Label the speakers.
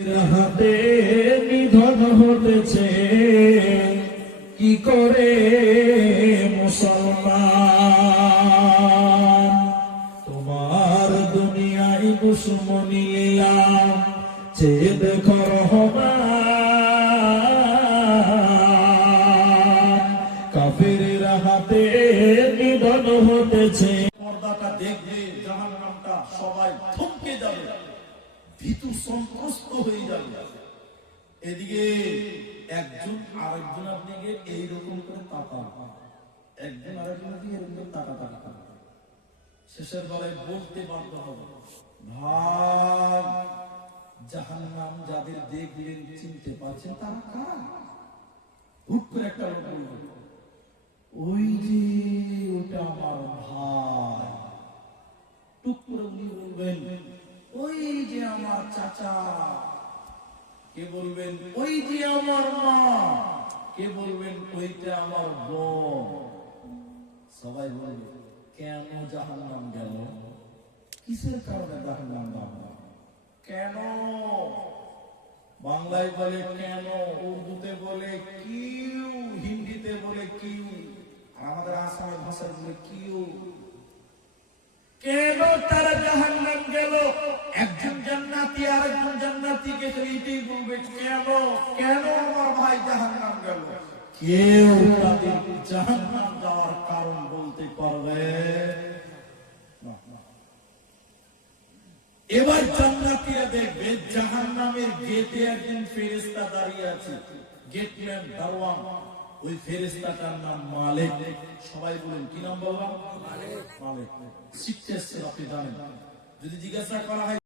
Speaker 1: হাতে নিধন হতেছে। কি করে মুসলমান? তোমার দুনিয়ায় দুশ্মনী লীলা চেয়ে দেখো কাফের হাতে নিধন হতেছে।
Speaker 2: পর্দাটা দেখবে জাহান নামটা সবাই থমকে যাবে। ভীতু সন্ত্রস্ত হয়ে যাবে এদিকে একজন আরেকজনের দিকে এইরকম করে তাকান। একজন আরেকজনের দিকে এরকম তাকা তাকা শেষের বেলায় বলতে বাধ্য হবে ভাই জাহান নাম যাদের দেখলেন, চিনতে পারছেন, তারা কারা? হুট করে একটা ওই যে ওটা আমার ভাই টুক করে উনি বলবেন ওই যে আমার চাচা। কে বলবেন, ওই যে আমার মা কে বলবেন, ওইটা আমার বোন সবাই বলবে, কেন জাহান্নাম গেল? কিসের কারণে জাহান্নাম গেল? কেন? বাংলায় বলে কেন, উর্দুতে বলে কিউ, হিন্দিতে বলে কিউ আমাদের আসামের ভাষায় বলে কিউ। কেন তারা জাহান্নাম গেল? কেন। এবার জান্নাতীরা দেখবে, জাহান্নামের গেটে একজন ফেরেশতা দাঁড়িয়ে আছে। গেটম্যান দারওয়ান ওই ফেরেশতাটার নাম মালিক। সবাই বলেন, কি নাম বললাম? মালিক। মালিক। শিখতে আপনি জানেন। যদি জিজ্ঞাসা করা হয়